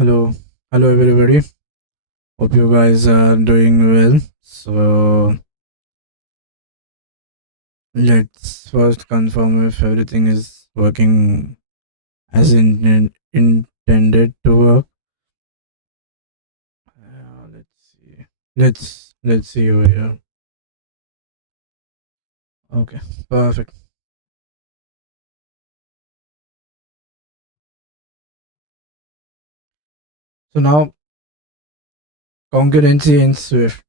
Hello, hello everybody. Hope you guys are doing well. So let's first confirm if everything is working as intended to work. Let's see. Let's see over here. Okay, perfect. So now concurrency in Swift.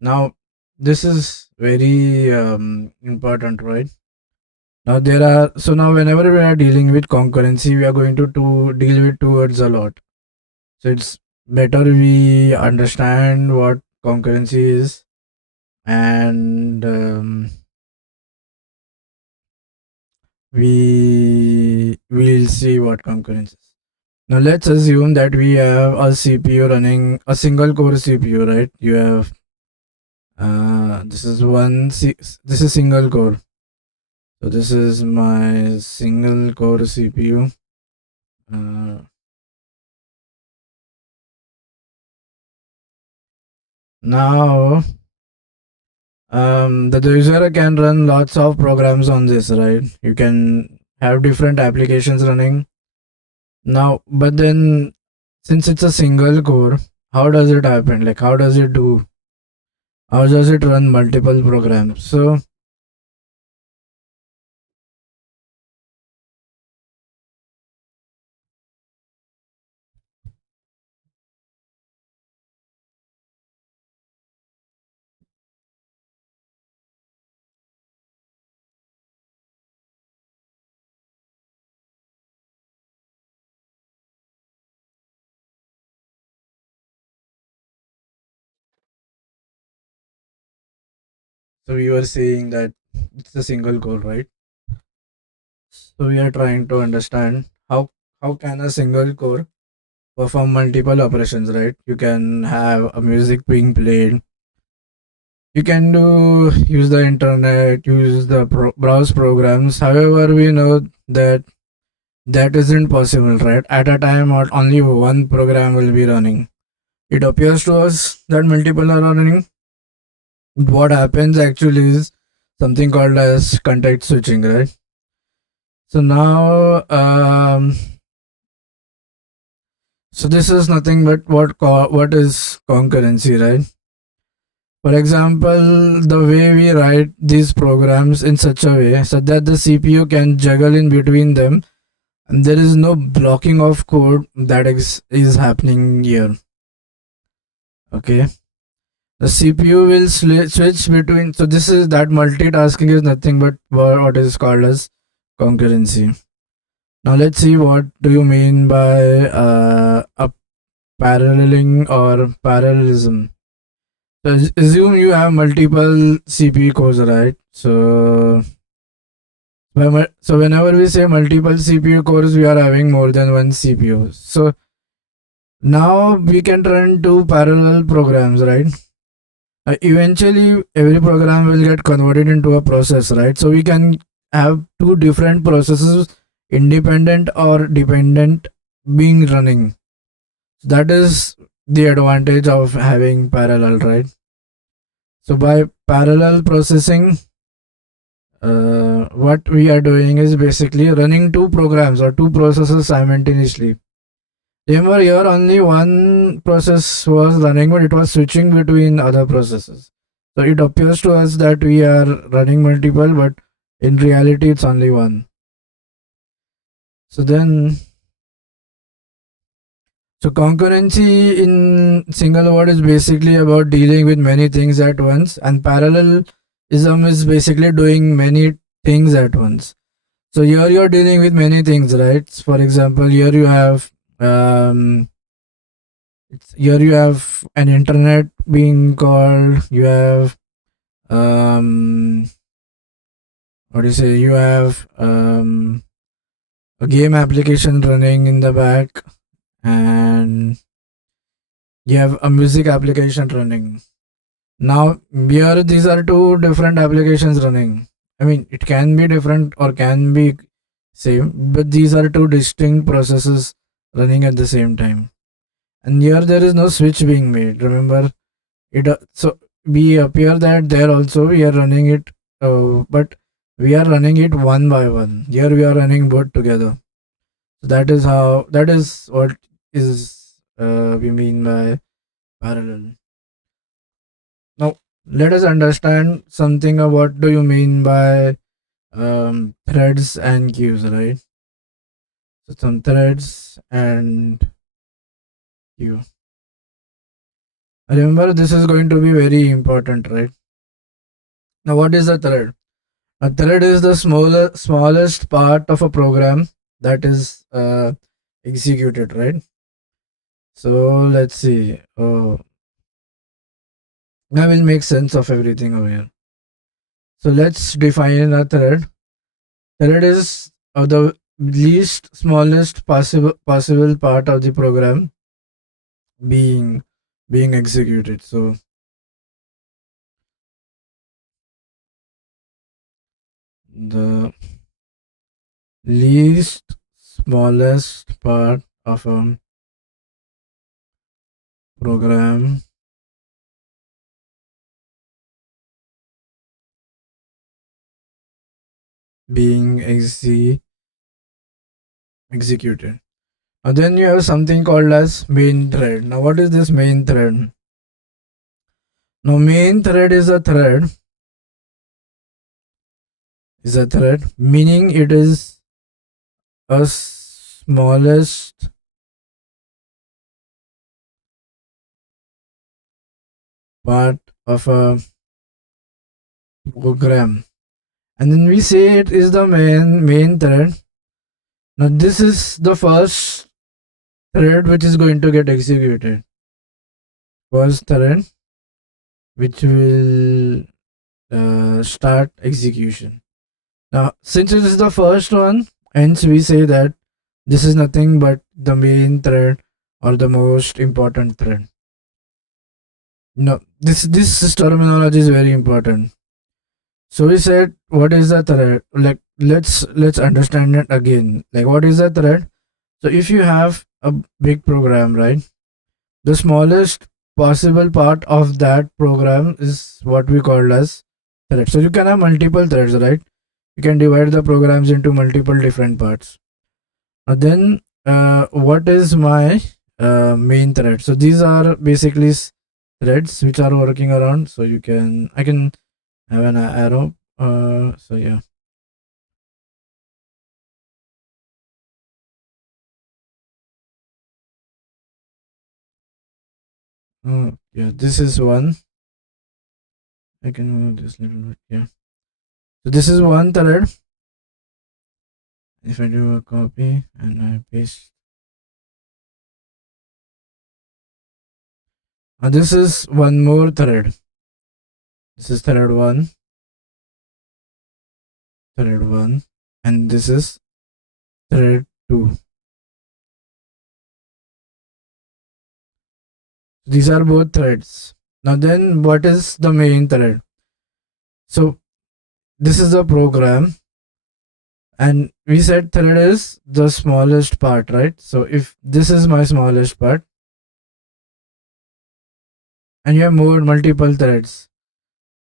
Now this is very important, right? Now there are so now whenever we are dealing with concurrency, we are going to deal with two words a lot. So it's better we understand what concurrency is and we will see what concurrency is. Now let's assume that we have a CPU running a single core CPU, right? You have this is single core. So this is my single core CPU. Uh, Now the user can run lots of programs on this, right? You can have different applications running now, but then since it's a single core, how does it happen? Like how does it run multiple programs? So we were saying that it's a single core, right? So we are trying to understand how can a single core perform multiple operations, right? You can have a music being played. You can use the internet, use the browse programs. However, we know that that isn't possible, right? At a time, or only one program will be running. It appears to us that multiple are running. What happens actually is something called as context switching, right? So now, so this is nothing but what is concurrency, right? For example, the way we write these programs in such a way so that the CPU can juggle in between them, and there is no blocking of code that is happening here. Okay, the CPU will switch between. So this is that multitasking is nothing but what is called as concurrency. Now let's see what do you mean by a paralleling or parallelism. So assume you have multiple CPU cores, right? So whenever we say multiple CPU cores, we are having more than one CPU. So now we can run two parallel programs, right? Eventually, every program will get converted into a process, right? So we can have two different processes, independent or dependent, being running. That is the advantage of having parallel, right? So by parallel processing, what we are doing is basically running two programs or two processes simultaneously. Remember, here only one process was running, but it was switching between other processes. So it appears to us that we are running multiple, but in reality, it's only one. So then, so concurrency in single word is basically about dealing with many things at once, and parallelism is basically doing many things at once. So here you're dealing with many things, right? For example, um, here you have an internet being called. You have what do you say? You have a game application running in the back, and you have a music application running. Now here these are two different applications running. I mean, it can be different or can be same, but these are two distinct processes running at the same time. And here there is no switch being made. Remember, so we appear that there also we are running it, but we are running it one by one. Here we are running both together. So that is what is we mean by parallel. Now let us understand something of what do you mean by threads and queues, right? So some threads and queue. Remember, this is going to be very important, right? Now, what is a thread? A thread is the smallest part of a program that is executed, right? So let's see. Oh, I will make sense of everything over here. So let's define a thread. Thread is the least smallest possible part of the program being executed. So the least smallest part of a program being executed. And then you have something called as main thread. Now, what is this main thread? Now, main thread is a thread, meaning it is a smallest part of a program. And then we say it is the main thread. Now, this is the first thread which is going to get executed. First thread which will start execution. Now, since it is the first one, hence we say that this is nothing but the main thread or the most important thread. No, this terminology is very important. So we said, what is a thread? Like let's understand it again. Like what is a thread? So if you have a big program, right? The smallest possible part of that program is what we call as thread. So you can have multiple threads, right? You can divide the programs into multiple different parts. Then what is my main thread? So these are basically threads which are working around. So I can have an arrow. So yeah. Yeah, this is one. I can move this little bit. Yeah. So this is one thread. If I do a copy and I paste, this is one more thread. This is thread one, and this is thread two. These are both threads. Now then, what is the main thread? So this is the program, and we said thread is the smallest part, right? So if this is my smallest part, and you have more multiple threads.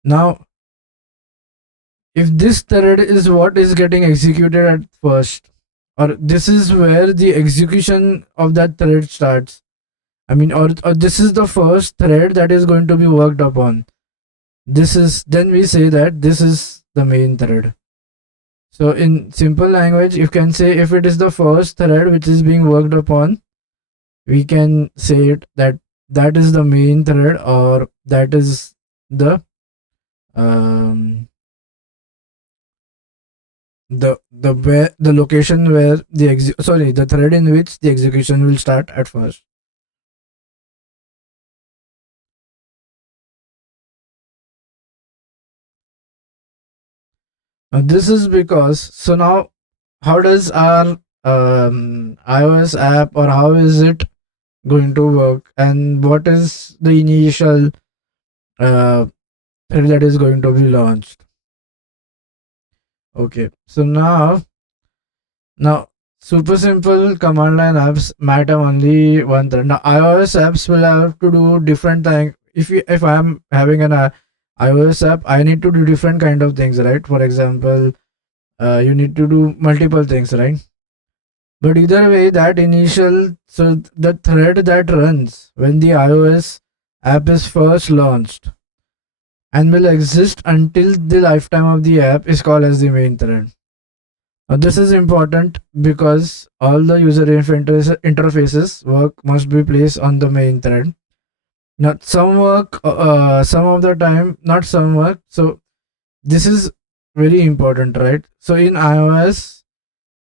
Now, if this thread is what is getting executed at first, or this is where the execution of that thread starts. I mean, or this is the first thread that is going to be worked upon. This is then we say that this is the main thread. So in simple language, you can say if it is the first thread which is being worked upon, we can say it that that is the main thread, or that is the um, the location where the thread in which the execution will start at first. Now this is because, so now how does our iOS app, or how is it going to work, and what is the initial uh, thread that is going to be launched? Okay, so now super simple command line apps matter only one thread. Now iOS apps will have to do different thing. If I am having an iOS app, I need to do different kind of things, right? For example, you need to do multiple things, right? But either way, that initial, so the thread that runs when the iOS app is first launched and will exist until the lifetime of the app is called as the main thread. Now, this is important because all the user interfaces work must be placed on the main thread. Not some work, some of the time, not some work. So this is very important, right? So in iOS,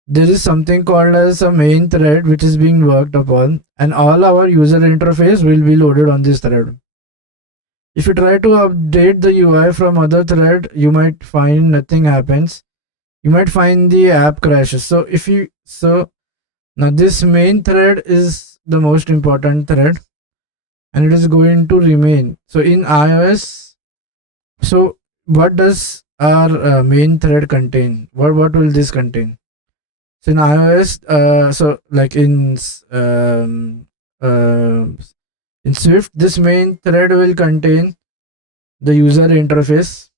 there is something called as a main thread which is being worked upon, and all our user interface will be loaded on this thread. If you try to update the UI from other thread, you might find nothing happens. You might find the app crashes. So now this main thread is the most important thread, and it is going to remain. So in iOS, so what does our main thread contain? What will this contain? So in iOS, so like in Swift, this main thread will contain the user interface,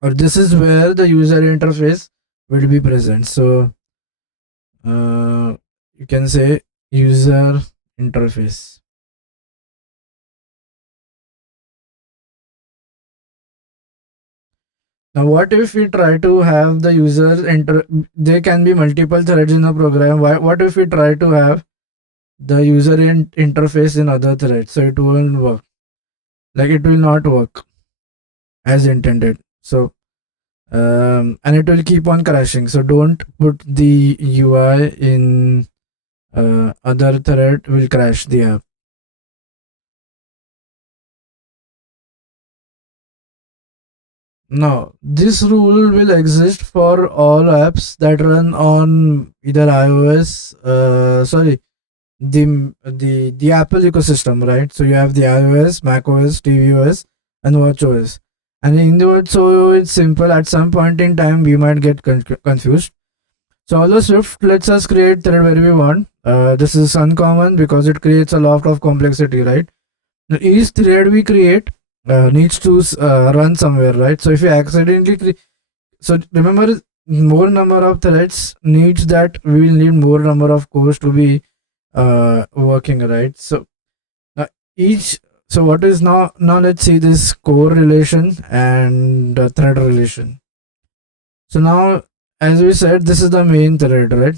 or this is where the user interface will be present. So you can say user interface. Now, what if we try to have the user enter? There can be multiple threads in a program. What if we try to have the user interface in other threads? So it won't work. Like it will not work as intended. So and it will keep on crashing. So don't put the UI in other thread. Will crash the app. Now, this rule will exist for all apps that run on either iOS, the Apple ecosystem, right? So you have the iOS, macOS, tvOS, and watchOS. And in the watchOS, it's simple. At some point in time, we might get confused. So although Swift lets us create thread where we want, this is uncommon because it creates a lot of complexity, right? Now, each thread we create needs to run somewhere, right? So if you accidentally so remember, more number of threads needs that we will need more number of cores to be working, right? So uh, each so what is now let's see this core relation and thread relation. So now, as we said, this is the main thread, right?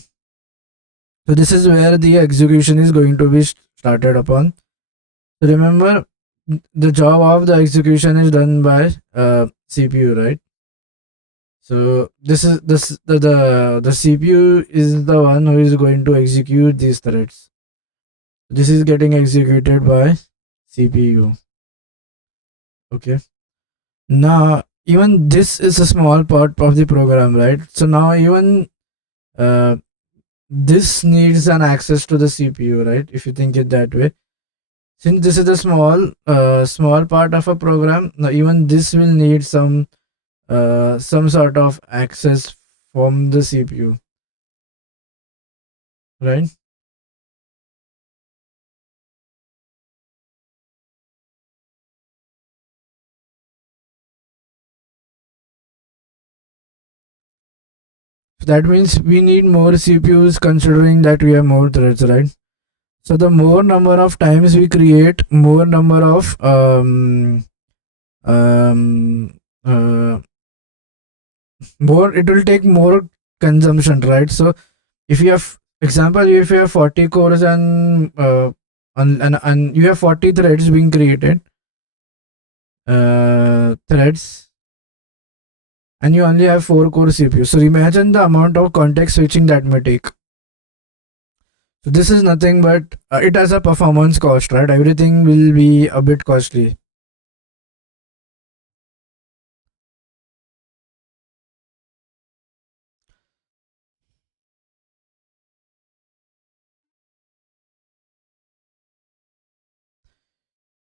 So this is where the execution is going to be started upon. So remember, the job of the execution is done by CPU, right? So this is the CPU is the one who is going to execute these threads. This is getting executed by CPU. Okay. Now even this is a small part of the program, right? So now even uh, this needs an access to the CPU, right? If you think it that way. Since this is a small part of a program, now even this will need some sort of access from the CPU, right? That means we need more CPUs considering that we have more threads, right? So the more number of times we create, more number of um, uh, more it will take more consumption, right? So if you have example, if you have 40 cores and you have 40 threads being created, threads, and you only have 4 core CPU. So imagine the amount of context switching that may take. So this is nothing but it has a performance cost, right? Everything will be a bit costly.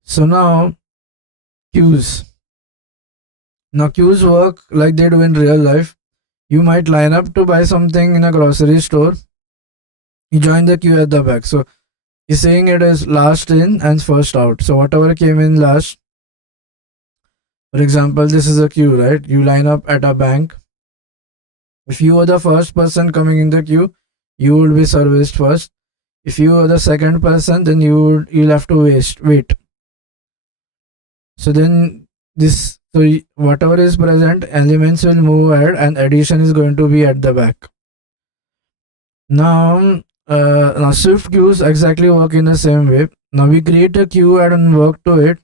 So now queues. Now queues work like they do in real life. You might line up to buy something in a grocery store. You join the queue at the back. So he's saying it is last in and first out. So whatever came in last, for example, this is a queue, right? You line up at a bank. If you are the first person coming in the queue, you will be serviced first. If you are the second person, then you'll have to wait. So then this so whatever is present, elements will move ahead, and addition is going to be at the back. Now Swift queues exactly work in the same way. Now we create a queue and work to it,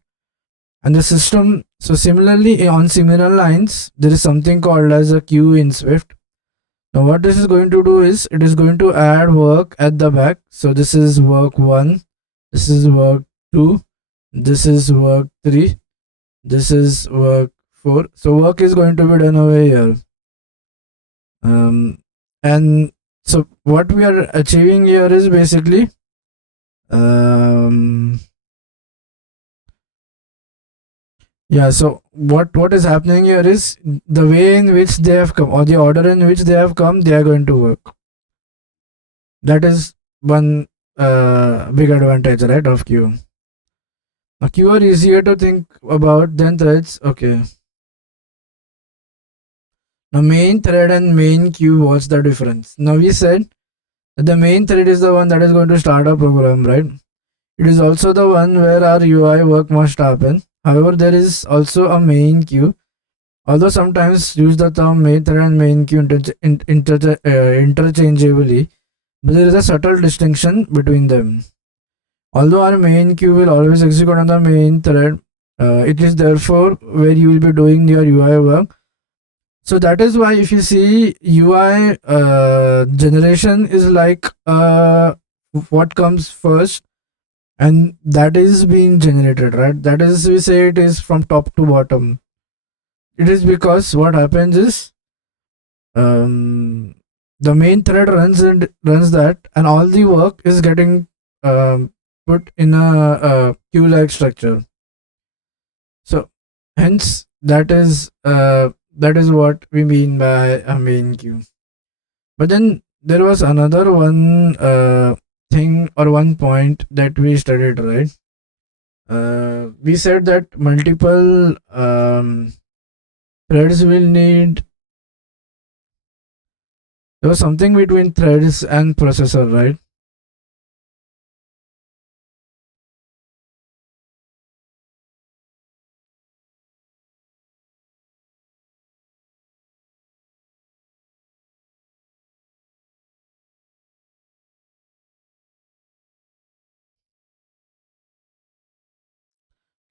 and the system. So similarly, on similar lines, there is something called as a queue in Swift. Now what this is going to do is it is going to add work at the back. So this is work 1, this is work 2, this is work 3, this is work 4. So work is going to be done over here. And so what we are achieving here is basically um, yeah, so what is happening here is the way in which they have come, or the order in which they have come, they are going to work. That is one big advantage, right, of queue. Now queue are easier to think about than threads. Okay. Now main thread and main queue, what's the difference? Now we said that the main thread is the one that is going to start a program, right? It is also the one where our UI work must happen. However, there is also a main queue. Although sometimes use the term main thread and main queue interchangeably, but there is a subtle distinction between them. Although our main queue will always execute on the main thread, it is therefore where you will be doing your UI work. So that is why if you see UI generation is like what comes first, and that is being generated, right? That is, we say it is from top to bottom. It is because what happens is the main thread runs that, and all the work is getting put in a queue like structure. So hence that is what we mean by a main queue. But then there was another one thing or one point that we studied, right? We said that multiple threads will need, there was something between threads and processor, right?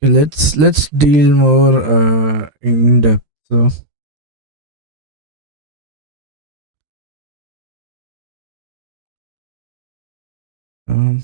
Okay, let's deal more in depth. So um,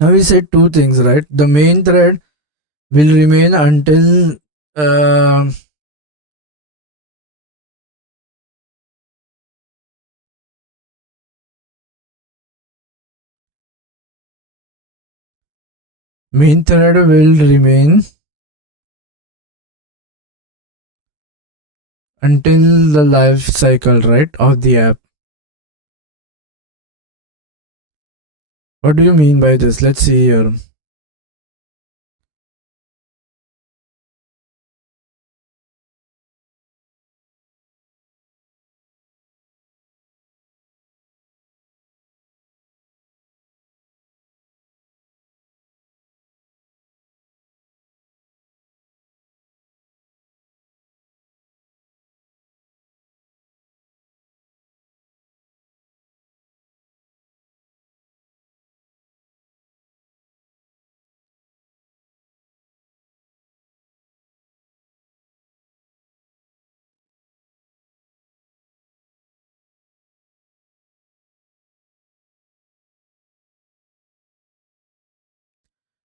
now we said two things, right? The main thread will remain until uh, main thread will remain until the life cycle, right, of the app. What do you mean by this? Let's see here.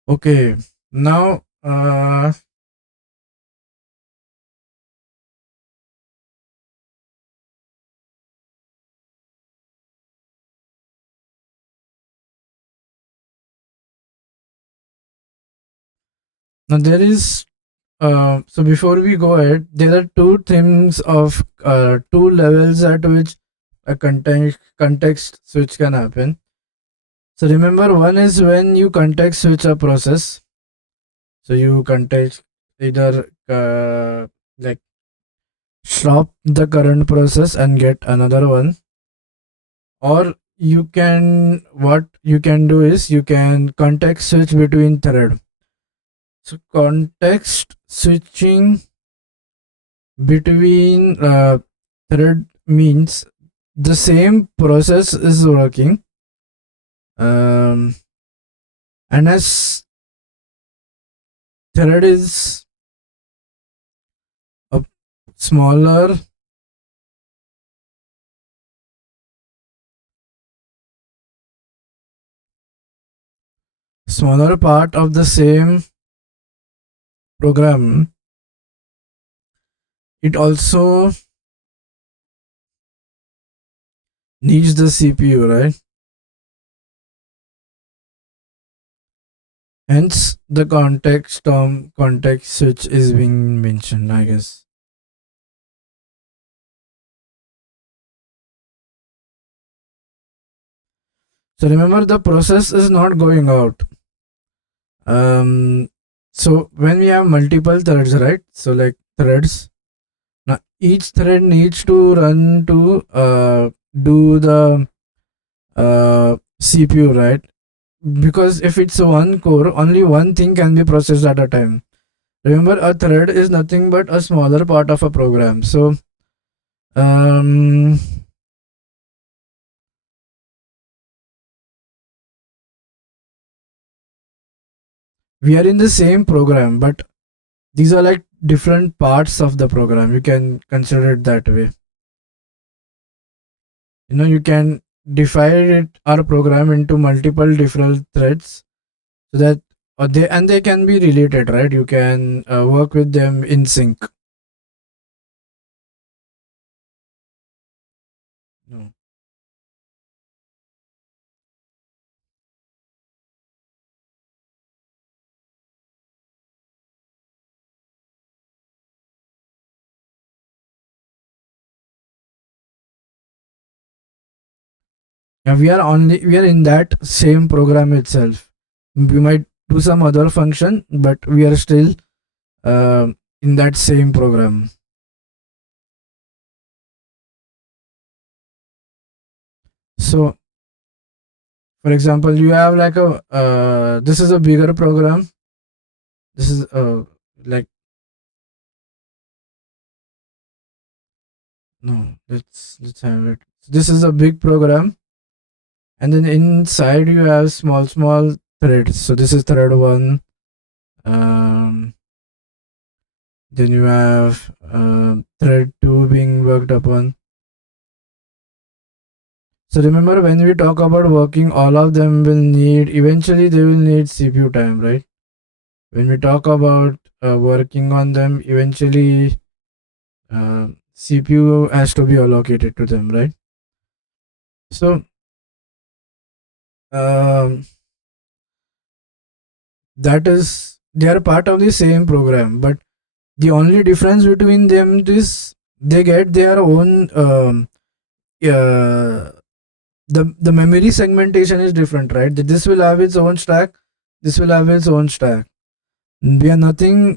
Okay, now Now there is so before we go ahead, there are two things of two levels at which a context switch can happen. So remember, one is when you context switch a process. So you context either like stop the current process and get another one, or you can what you can do is you can context switch between thread. So context switching between thread means the same process is working, um, and as thread is a smaller smaller part of the same program, it also needs the CPU, right? Hence the context term context switch is being mentioned, I guess. So remember, the process is not going out. um so when we have multiple threads, right, so like threads, now each thread needs to run to do the CPU, right? Because if it's one core, only one thing can be processed at a time. Remember, a thread is nothing but a smaller part of a program. So um we are in the same program, but these are like different parts of the program. You can consider it that way. You can divide it our program into multiple different threads, so that they can be related, right? You can work with them in sync. No. Yeah, we are in that same program itself. We might do some other function, but we are still uh, in that same program. So for example, you have like a this is a bigger program. This is like no, let's have it. This is a big program, and then inside you have small threads. So this is thread one. Um, then you have thread two being worked upon. So remember, when we talk about working, all of them will need eventually they will need CPU time, right? When we talk about working on them, eventually CPU has to be allocated to them, right? So um, that is they are part of the same program, but the only difference between them is they get their own uh, the memory segmentation is different, right? This will have its own stack, this will have its own stack. We are nothing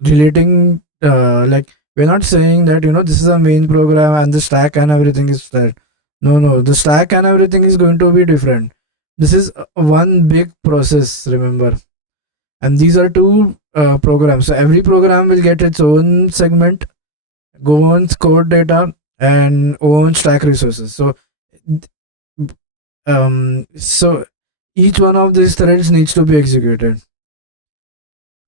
relating like we're not saying that this is a main program and the stack and everything is that. No, the stack and everything is going to be different. This is one big process, remember, and these are two programs. So every program will get its own segment, go on code data, and own stack resources. So each one of these threads needs to be executed.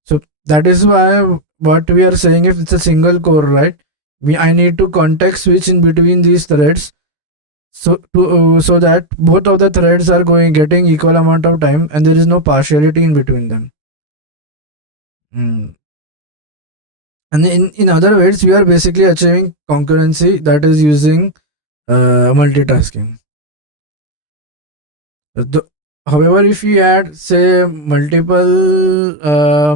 So that is why what we are saying, if it's a single core, right? I need to context switch in between these threads, so that both of the threads are getting equal amount of time and there is no partiality in between them. Mm. And in other words, we are basically achieving concurrency, that is using multitasking. However, if you add say multiple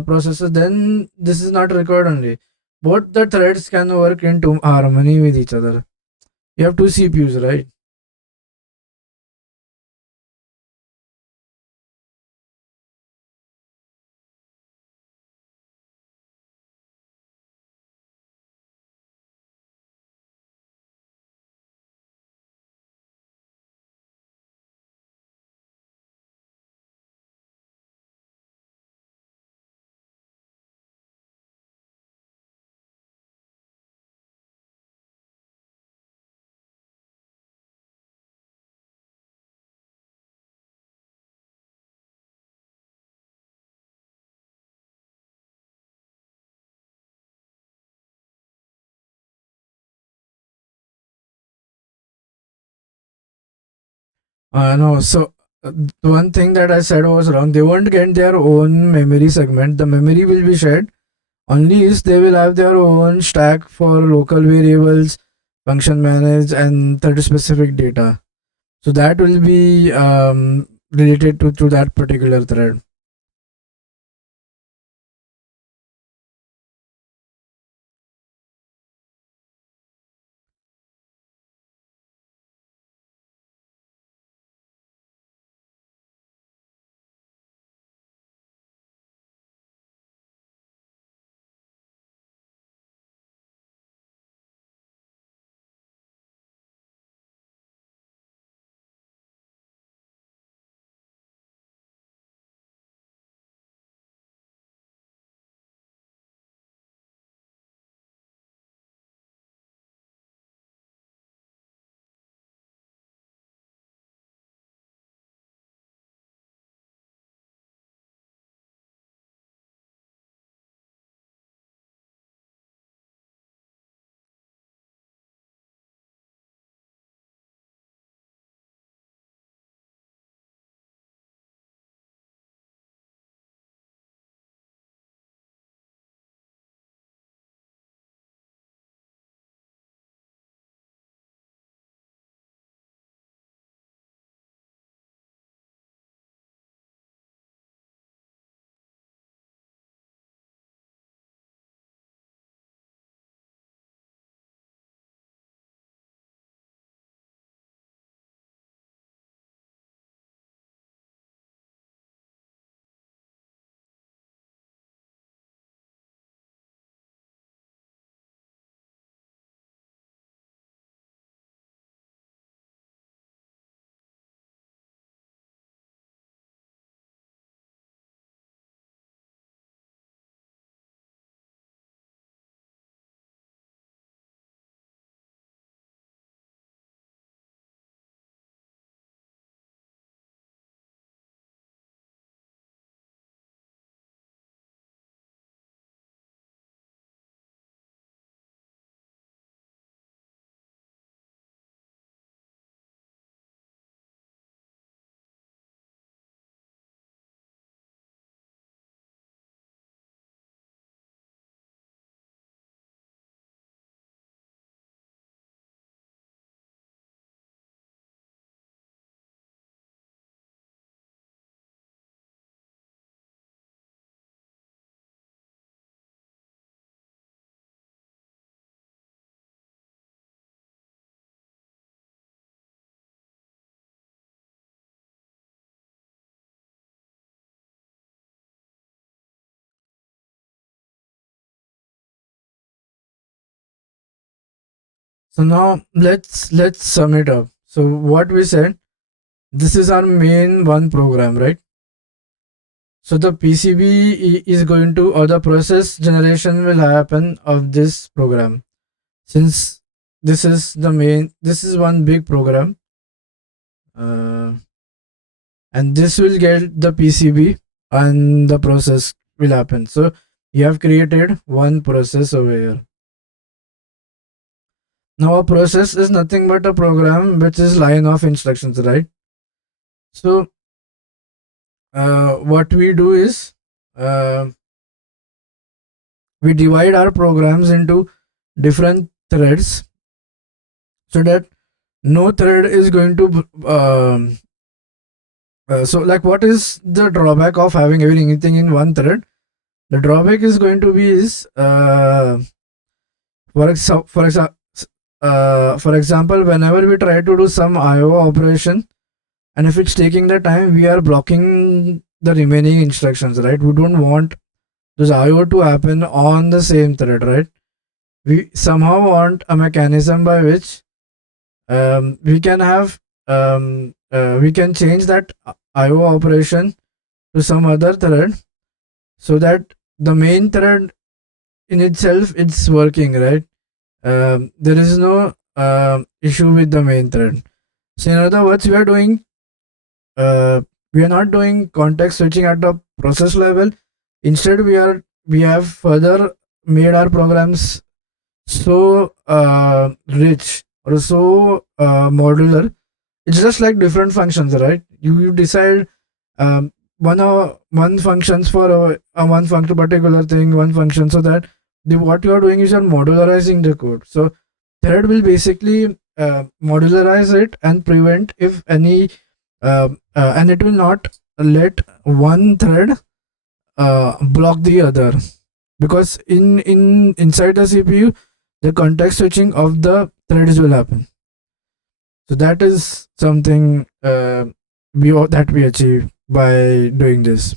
processes, then this is not required only. Both the threads can work into harmony with each other. You have two CPUs, right? No, so the one thing that I said was wrong. They won't get their own memory segment. The memory will be shared only is they will have their own stack for local variables, function manage, and thread specific data. So that will be related to that particular thread. So now let's sum it up. So what we said, this is our main one program, right? So the PCB is going to, or the process generation will happen of this program. Since this is the main, this is one big program, uh, and this will get the PCB and the process will happen. So you have created one process over here. Now a process is nothing but a program which is line of instructions, right? So what we do is uh, we divide our programs into different threads so that no thread is going to So like what is the drawback of having everything in one thread? The drawback is going to be is for example, whenever we try to do some IO operation, and if it's taking the time, we are blocking the remaining instructions, right? We don't want this IO to happen on the same thread, right? We somehow want a mechanism by which we can have we can change that IO operation to some other thread, so that the main thread in itself it's working, right? There is no issue with the main thread. So in other words, uh, we are not doing context switching at the process level. Instead, we have further made our programs so rich or so modular. It's just like different functions, right? You decide one functions for a one function particular thing, one function, so that what you are doing is you're modularizing the code. So thread will basically modularize it and prevent if any and it will not let one thread block the other, because inside the CPU the context switching of the threads will happen. So that is something that we achieve by doing this.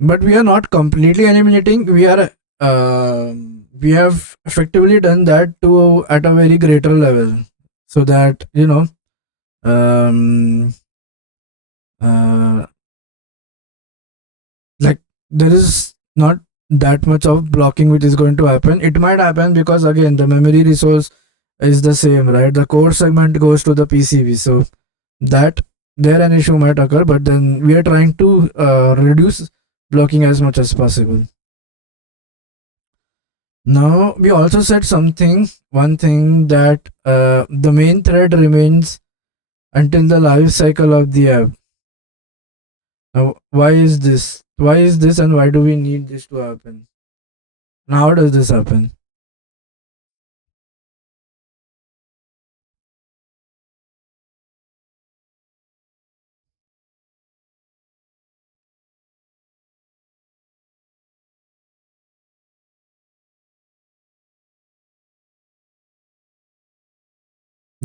But we are not completely eliminating. We have effectively done that to at a very greater level, so that um, uh, like there is not that much of blocking which is going to happen. It might happen because again the memory resource is the same, right? The core segment goes to the PCB, so that there an issue might occur, but then we are trying to reduce blocking as much as possible. Now we also said one thing, that the main thread remains until the life cycle of the app. Now why is this and why do we need this to happen? Now how does this happen?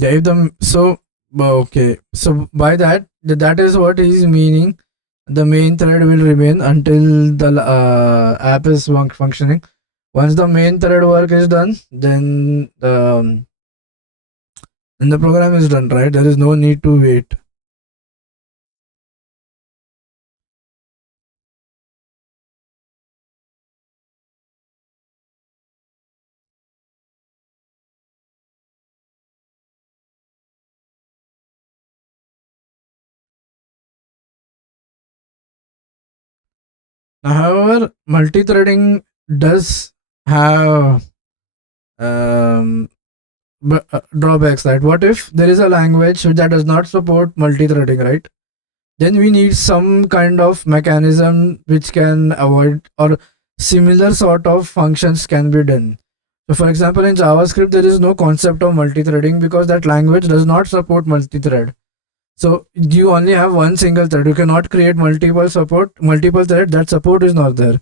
Yeah, if the so okay, so by that is what he's meaning. The main thread will remain until the app is functioning. Once the main thread work is done, then the program is done, right? There is no need to wait. Now, however, multi-threading does have um, drawbacks. Right? What if there is a language that does not support multi-threading, right? Then we need some kind of mechanism which can avoid, or similar sort of functions can be done. So for example, in JavaScript there is no concept of multi-threading because that language does not support multi-thread. So you only have one single thread. You cannot create multiple thread. That support is not there.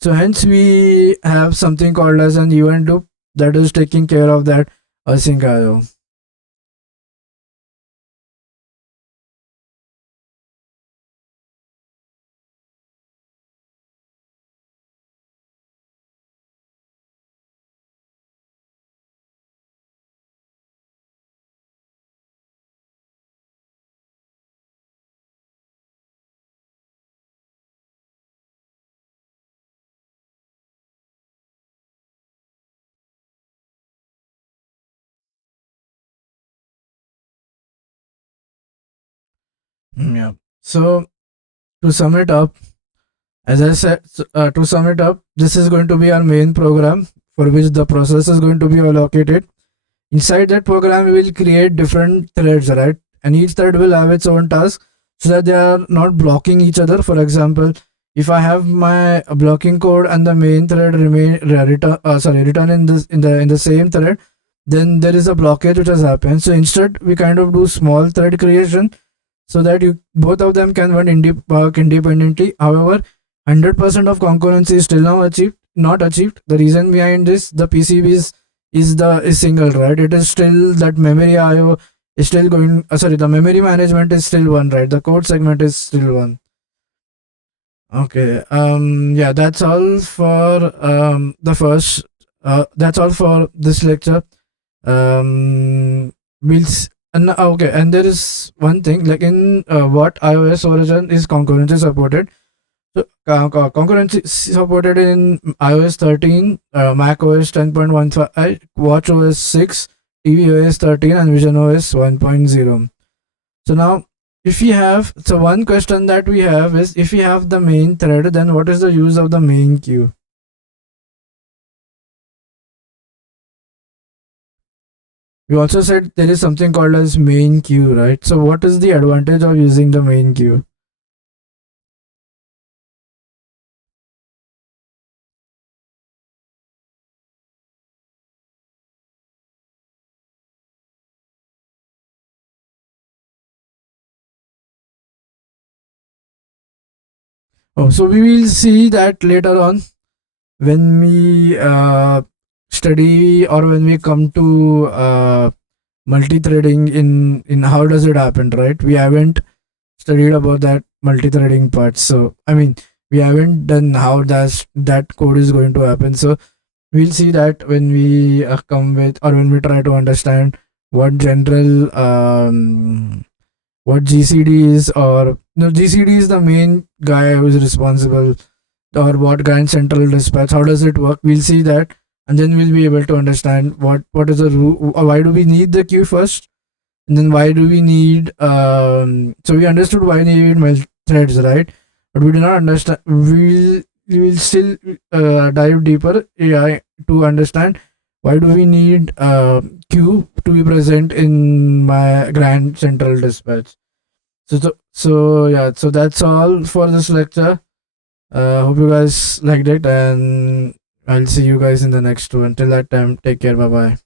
So hence we have something called as an event loop that is taking care of that async IO. Yeah. So to sum it up, As I said, to sum it up, this is going to be our main program for which the process is going to be allocated. Inside that program, we will create different threads, right? And each thread will have its own task so that they are not blocking each other. For example, if I have my blocking code and the main thread return in this in the same thread, then there is a blockage which has happened. So instead, we kind of do small thread creation so that you both of them can work independently. However, 100% of concurrency is still now achieved, not achieved. The reason behind this, the PCB is single, right? It is still that memory IO is still going. Sorry, the memory management is still one, right? The code segment is still one. Okay. Yeah, that's all for the first. That's all for this lecture. Okay, and there is one thing like in what iOS origin is concurrency supported. So concurrency is supported in iOS 13, Mac OS 10.15, Watch OS 6, TV OS 13, and Vision OS 1.0. So now, if we have, so one question that we have is, if we have the main thread, then what is the use of the main queue? We also said there is something called as main queue, right? So what is the advantage of using the main queue? Oh, so we will see that later on when we study or when we come to multi-threading in how does it happen, right? We haven't studied about that multi-threading part. So I mean, we haven't done how does that code is going to happen. So we'll see that when we come with or when we try to understand what general what GCD is, or no, GCD is the main guy who is responsible, or what Grand Central Dispatch, how does it work? We'll see that, and then we'll be able to understand what is the why do we need the queue first, and then why do we need so we understood why we need threads, right? But we do not understand, we will still dive deeper AI to understand why do we need queue to be present in my Grand Central Dispatch. So yeah, so that's all for this lecture. Hope you guys liked it, and I'll see you guys in the next one. Until that time, take care. Bye bye.